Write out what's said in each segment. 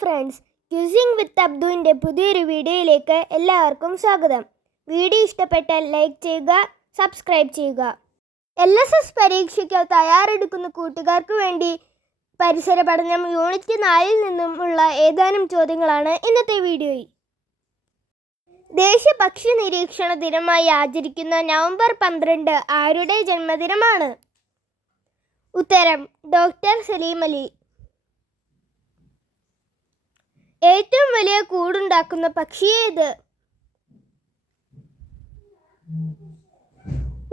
Friends queueing വിത്ത് അബ്ദുവിന്റെ പുതിയൊരു വീഡിയോയിലേക്ക് എല്ലാവർക്കും സ്വാഗതം. വീഡിയോ ഇഷ്ടപ്പെട്ടാൽ ലൈക്ക് ചെയ്യുക സബ്സ്ക്രൈബ് ചെയ്യുക. എൽ എസ് എസ് പരീക്ഷയ്ക്ക് തയ്യാറെടുക്കുന്ന കൂട്ടുകാർക്ക് വേണ്ടി പരിസര പഠനം യൂണിറ്റ് നാലിൽ നിന്നുമുള്ള ഏതാനും ചോദ്യങ്ങളാണ് ഇന്നത്തെ വീഡിയോയിൽ. ദേശീയ പക്ഷി നിരീക്ഷണ ദിനമായി ആചരിക്കുന്ന നവംബർ പന്ത്രണ്ട് ആരുടെ ജന്മദിനമാണ്? ഉത്തരം ഡോക്ടർ സലീം അലി. ഏറ്റവും വലിയ കൂടുണ്ടാക്കുന്ന പക്ഷി ഏത്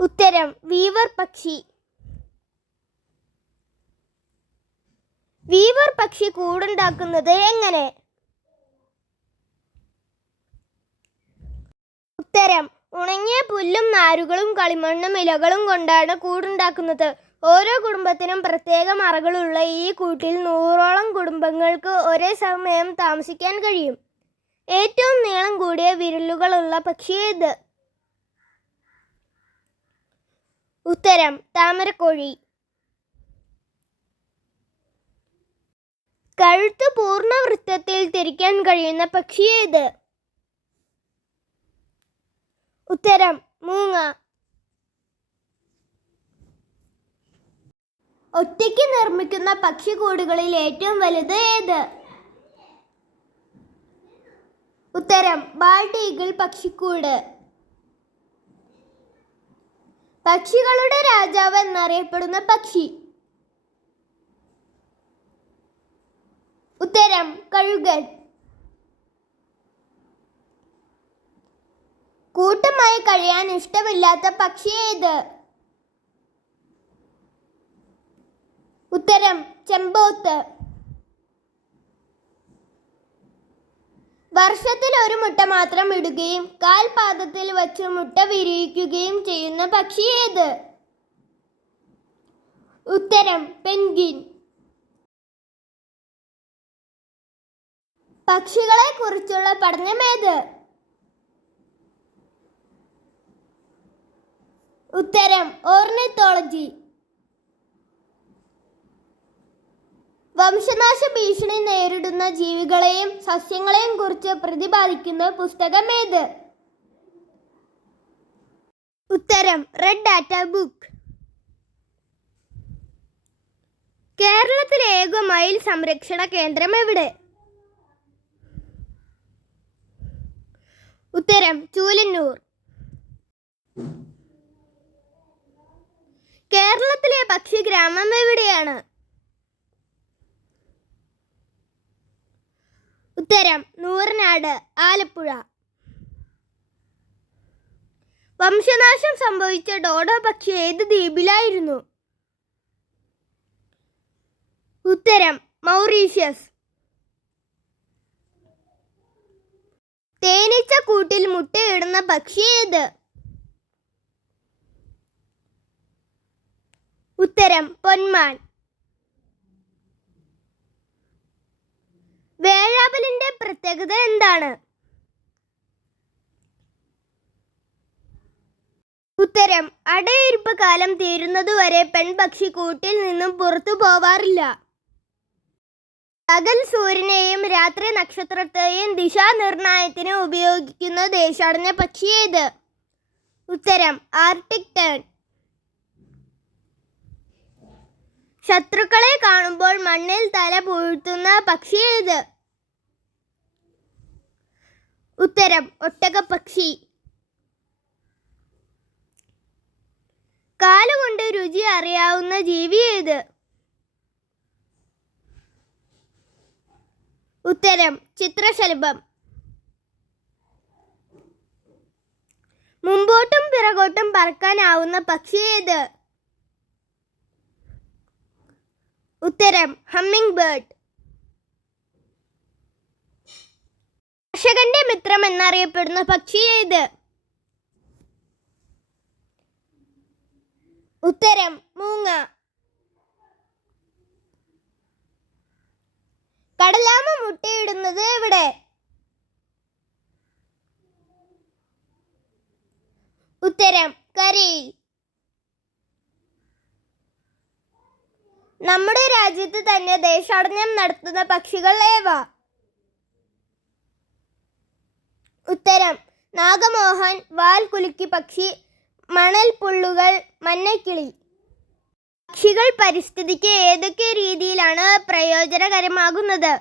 ഉത്തരം വീവർ പക്ഷി. വീവർ പക്ഷി കൂടുണ്ടാക്കുന്നത് എങ്ങനെ? ഉത്തരം ഉണങ്ങിയ പുല്ലും നാരുകളും കളിമണ്ണും ഇലകളും കൊണ്ടാണ് കൂടുണ്ടാക്കുന്നത്. ഓരോ കുടുംബത്തിനും പ്രത്യേക മറകളുള്ള ഈ കൂട്ടിൽ നൂറോളം കുടുംബങ്ങൾക്ക് ഒരേ സമയം താമസിക്കാൻ കഴിയും. ഏറ്റവും നീളം കൂടിയ വിരലുകളുള്ള പക്ഷി ഇത്. ഉത്തരം താമരക്കോഴി. കഴുത്ത് പൂർണ വൃത്തത്തിൽ തിരിക്കാൻ കഴിയുന്ന പക്ഷി ഇത്. ഉത്തരം മൂങ്ങ. ഒറ്റയ്ക്ക് നിർമ്മിക്കുന്ന പക്ഷിക്കൂടുകളിൽ ഏറ്റവും വലുത് ഏത്? ഉത്തരം ബാൾട്ട് ഈഗിൾ പക്ഷിക്കൂട്. പക്ഷികളുടെ രാജാവ് എന്നറിയപ്പെടുന്ന പക്ഷി. ഉത്തരം കഴുകൻ. കൂട്ടമായി കഴിയാൻ ഇഷ്ടമില്ലാത്ത പക്ഷി ഏത്? ഉത്തരം ചെമ്പോത്ത്. വർഷത്തിൽ ഒരു മുട്ട മാത്രം ഇടുകയും കാൽപാദത്തിൽ വച്ച് മുട്ട വിരിയിക്കുകയും ചെയ്യുന്ന പക്ഷി ഏത്? ഉത്തരം പെൻഗിൻ പക്ഷികളെ കുറിച്ചുള്ള പഠനം ഏത്? ഉത്തരം ഓർണിത്തോളജി. വംശനാശ ഭീഷണി നേരിടുന്ന ജീവികളെയും സസ്യങ്ങളെയും കുറിച്ച് പ്രതിപാദിക്കുന്ന പുസ്തകം ഏത് ഉത്തരം റെഡ് ഡാറ്റ ബുക്ക് കേരളത്തിലെ ഏക മയിൽ സംരക്ഷണ കേന്ദ്രം എവിടെ? ഉത്തരം ചൂലന്നൂർ. കേരളത്തിലെ പക്ഷി ഗ്രാമം എവിടെയാണ്? ഉത്തരം നൂറിനാട് ആലപ്പുഴ. വംശനാശം സംഭവിച്ച ഡോഡോ പക്ഷി ഏത് ദ്വീപിലായിരുന്നു? ഉത്തരം മൗറീഷ്യസ്. തേനീച്ച കൂട്ടിൽ മുട്ടയിടുന്ന പക്ഷി ഏത്? ഉത്തരം പൊന്മാൻ. പ്രത്യേകത എന്താണ്? ഉത്തരം. അടയിരുപ്പ് കാലം തീരുന്നതുവരെ പെൺപക്ഷി കൂട്ടിൽ നിന്നും പുറത്തു പോവാറില്ല. പകൽ സൂര്യനെയും രാത്രി നക്ഷത്രത്തെയും ദിശാനിർണയത്തിന് ഉപയോഗിക്കുന്ന ദേശാടന പക്ഷി ഏത്? ഉത്തരം. Arctic tern. ശത്രുക്കളെ കാണുമ്പോൾ മണ്ണിൽ തല പൂഴ്ത്തുന്ന പക്ഷി ഏത്? ഉത്തരം ഒട്ടകപ്പക്ഷി. കാലുകൊണ്ട് രുചി അറിയാവുന്ന ജീവി ഏത്? ഉത്തരം ചിത്രശലഭം. മുമ്പോട്ടും പിറകോട്ടും പറക്കാനാവുന്ന പക്ഷി ഏത്? ഉത്തരം ഹമ്മിങ് ബേർഡ്. കർഷകന്റെ മിത്രം എന്നറിയപ്പെടുന്ന. പക്ഷി ഏത്? ഉത്തരം മൂങ്ങ. കടലാമ മുട്ടയിടുന്നത് എവിടെ? ഉത്തരം കരയിൽ. നമ്മുടെ രാജ്യത്ത് തന്നെ ദേശാടനം നടത്തുന്ന പക്ഷികൾ ഉത്തരം. നാഗമോഹൻ വാൽ കുലുക്കി പക്ഷി മണൽ പുള്ളുകൾ മഞ്ഞക്കിളി. പക്ഷികൾ പരിസ്ഥിതിക്ക് ഏതൊക്കെ രീതിയിലാണ് പ്രയോജനകരമാകുന്നത്?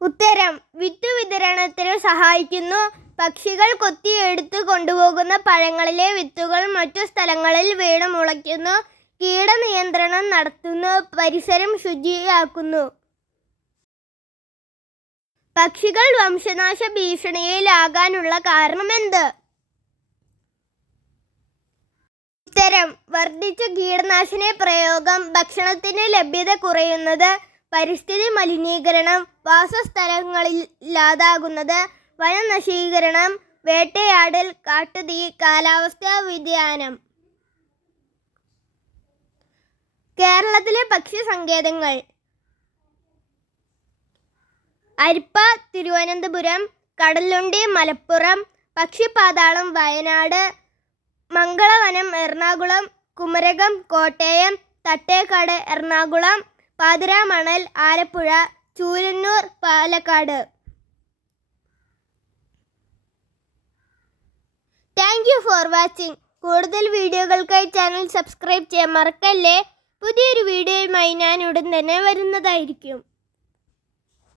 ഉത്തരം. വിത്തു വിതരണത്തിന് സഹായിക്കുന്നു. പക്ഷികൾ കൊത്തിയെടുത്ത് കൊണ്ടുപോകുന്ന പഴങ്ങളിലെ വിത്തുകൾ മറ്റു സ്ഥലങ്ങളിൽ വീണ് മുളയ്ക്കുന്നു. കീടനിയന്ത്രണം നടത്തുന്നു. പരിസരം ശുചിയാക്കുന്നു. പക്ഷികൾ വംശനാശ ഭീഷണിയിലാകാനുള്ള കാരണമെന്ത്? ഉത്തരം വർദ്ധിച്ച കീടനാശിനി പ്രയോഗം ഭക്ഷണത്തിന് ലഭ്യത കുറയുന്നത് പരിസ്ഥിതി മലിനീകരണം വാസസ്ഥലങ്ങളിൽ ഇല്ലാതാകുന്നത് വനനശീകരണം വേട്ടയാടൽ കാട്ടുതീ കാലാവസ്ഥാ വ്യതിയാനം. കേരളത്തിലെ പക്ഷി സങ്കേതങ്ങൾ. Arippa Thiruvananthapuram Kadalundi Malappuram Pakshipathalam Wayanad Mangalavanam Ernakulam Kumarakom Kottayam Thattekad Ernakulam Pathiramanal Alappuzha Choorannur Palakkad. Thank you for watching കൂടുതൽ വീഡിയോകൾക്കായി ചാനൽ സബ്സ്ക്രൈബ് ചെയ്യാൻ മറക്കല്ലേ? പുതിയൊരു വീഡിയോയുമായി ഞാൻ ഉടൻ തന്നെ വരുന്നതായിരിക്കും.